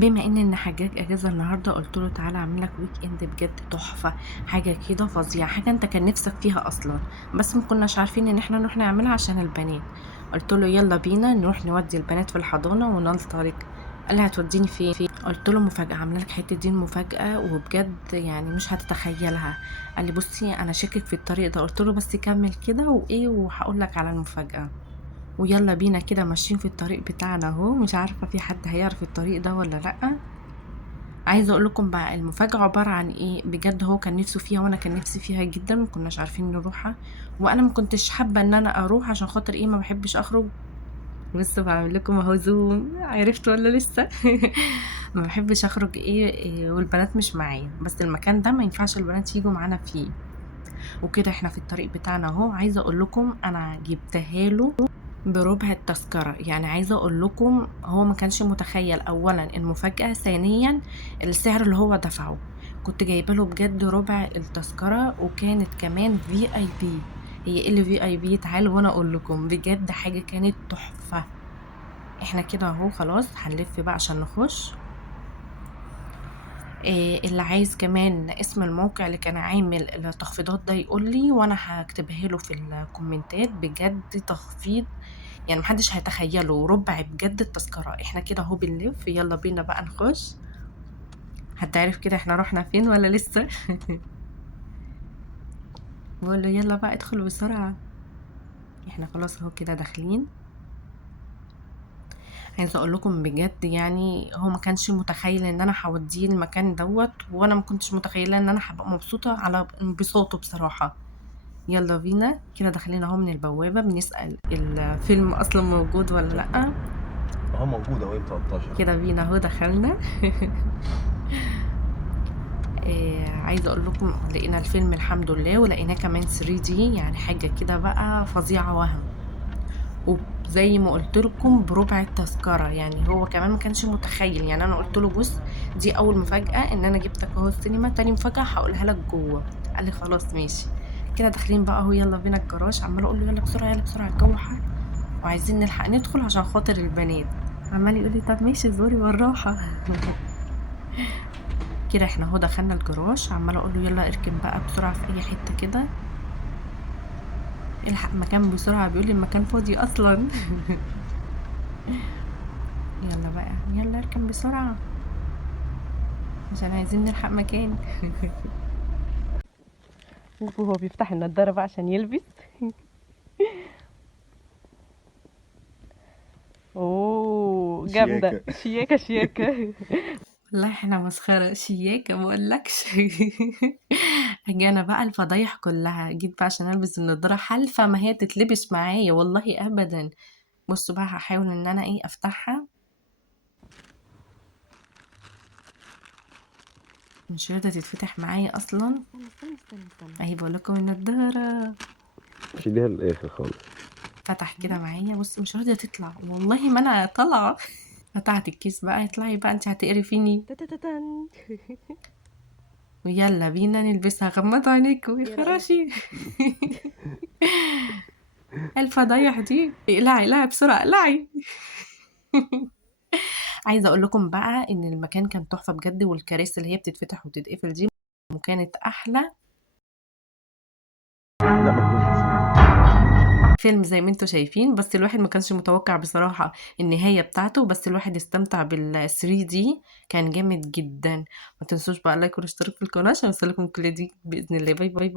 بما ان حجاج اجازه النهارده، قلت له تعالى اعمل لك ويك اند بجد تحفه. حاجه كده فظيعه، حاجه انت كان نفسك فيها اصلا، بس ما كناش عارفين ان احنا نروح نعملها عشان البنات. قلت له يلا بينا نروح نودي البنات في الحضانه وننطلق. قال لي هتوديني فين؟ قلت له مفاجاه، عامله لك حته دي مفاجاه وبجد يعني مش هتتخيلها. قال لي بصي انا شاكك في الطريق ده. قلت له بس كمل كده وايه وهقول لك على المفاجاه. ويلا بينا كده ماشيين في الطريق بتاعنا اهو، مش عارفه في حد هيعرف الطريق ده ولا لا. عايزه اقول لكم بقى المفاجاه عباره عن ايه. بجد هو كان نفسه فيها وانا كان نفسي فيها جدا، ما كناش عارفين نروحها. وانا ما كنتش حابه ان انا اروح عشان خاطر ايه، ما بحبش اخرج. بصوا بعمل لكم اهو زوم، عرفت ولا لسه؟ ما بحبش اخرج إيه والبنات مش معايا، بس المكان ده ما ينفعش البنات يجوا معانا فيه. وكده احنا في الطريق بتاعنا اهو. عايزه اقول لكم انا جبتها له بربع التذكرة. يعني عايزة اقول لكم هو ما كانش متخيل اولا المفاجأة، ثانيا السعر اللي هو دفعه. كنت جايبه له بجد ربع التذكرة، وكانت كمان في اي بي. هي ايه اللي في اي بي؟ تعالوا وانا اقول لكم بجد حاجة كانت تحفة. احنا كده اهو خلاص هنلف بقى عشان نخش. إيه اللي عايز كمان اسم الموقع اللي كان عامل التخفيضات ده يقول لي وانا هكتبها له في الكومنتات. بجد تخفيض يعني محدش هيتخيله، ربع بجد التذكرة. احنا كده اهو بنلف، يلا بينا بقى نخش. هتعرف كده احنا رحنا فين ولا لسه؟ بقول له يلا بقى ادخل بسرعة. احنا خلاص اهو كده داخلين. عايزه اقول لكم بجد يعني هو ما كانش متخيل ان انا هوديه المكان دوت، وانا ما كنتش متخيله ان انا هبقى مبسوطه على انبساطه بصراحه. يلا بينا كده داخلين اهو من البوابه، بنسأل الفيلم اصلا موجود ولا لا. موجود اهو 13. كده بينا اهو دخلنا. عايزه اقول لكم لقينا الفيلم الحمد لله، ولقيناه كمان 3D، يعني حاجه كده بقى فظيعه وهم. وزي ما قلت لكم بربع التذكره. يعني هو كمان ما كانش متخيل. يعني انا قلت له بص، دي اول مفاجاه ان انا جبتك اهو السينما، تاني مفاجاه هقولها لك جوه. قال لي خلاص ماشي. كده داخلين بقى اهو، يلا بينا الجراج. عماله اقول له يلا بسرعه يلا بسرعه، الجو حر وعايزين نلحق ندخل عشان خاطر البنات. عمال يقول لي طب ماشي زوري بالراحه. كده احنا اهو دخلنا الجراج. عماله اقول له يلا اركن بقى بسرعه في اي حته كده، الحق مكان بسرعه. بيقول لي المكان فاضي اصلا. يلا بقى يلا اركن بسرعه عشان عايزين نلحق مكان. وهو بيفتح النضاره بقى عشان يلبس. اوه جامده، شياكة. شياكه شياكه. والله احنا مسخرة شياكة مقولكش. اجي انا بقى الفضايح كلها جيت بقى عشان البس النضارة، حالفة ما هي تتلبس معايا والله ابدا. بصوا بقى هحاول ان انا ايه افتحها، مش راضية تتفتح معايا اصلا. اهي بقول لكم النضارة شيليها للاخر خالص. فتح كده معايا. بص مش راضية تطلع والله، ما انا طالعة. فتحت الكيس بقى، اطلعي بقى انت هتقرفيني. تتتتن. ويلا بينا نلبسها، غمضوا عينيكوا يا خراشي. الفضايح دي اقلعي اقلعي بسرعة اقلعي. عايزة اقول لكم بقى ان المكان كان تحفة بجد، والكراسي اللي هي بتتفتح وتتقفل دي وكانت احلى لا مكتوب. فيلم زي ما انتوا شايفين. بس الواحد ما كانش متوقع بصراحة النهاية بتاعته، بس الواحد استمتع بال 3D، كان جامد جدا. ما تنسوش بقى لايك والاشتراك في القناة عشان يوصلكم كل جديد بإذن الله. باي باي.